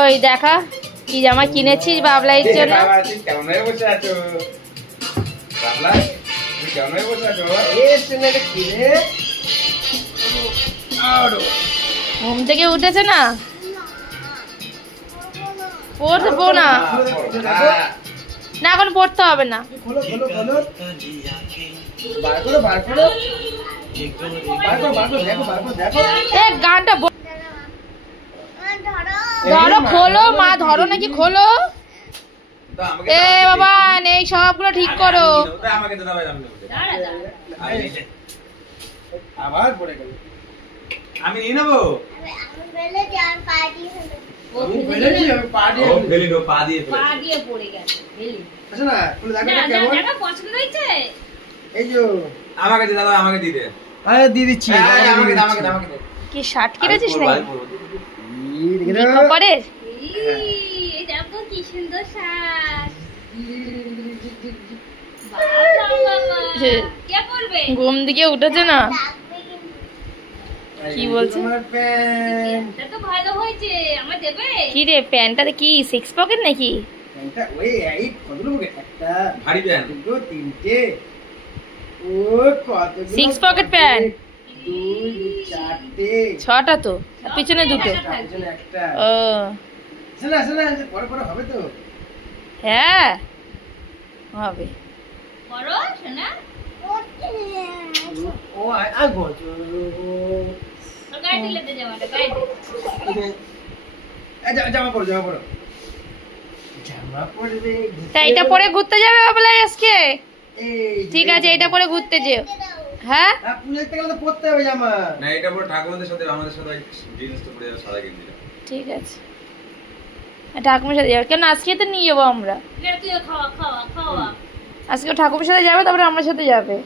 ওই দেখা কি জামা কিনেছিস বাবলাইয়ের জন্য। ঘুম থেকে উঠেছে না, পড়বো না, না এখন পড়তে হবে না। গানটা ধরো, খোলো মা, ধরো নাকি খোলো। এ বাবা নেই, সবগুলো ঠিক করো। আবার পড়ে গেল, আমি নিয়ে নেবো। কি শার্ট কিনেছিস নাকি? ঘুম দিকে উঠেছে না, কি বলছে? কি রে প্যান্টটাতে কি সিক্স পকেট নাকি? সিক্স পকেট প্যান্ট, 6টা তো, পিছনে 2টো। ও হ্যাঁ হবে। এটা পরে ঘুরতে যাবে বলে আজকে? ঠিক আছে, এটা পরে ঘুরতে যেও। হ্যাঁ ঠিক আছে, ঠাকুমার সাথে যাবে কেন? আজকে তো নিয়ে যাবো আমরা, আজকে ঠাকুমার সাথে যাবে, তারপরে আমার সাথে যাবে।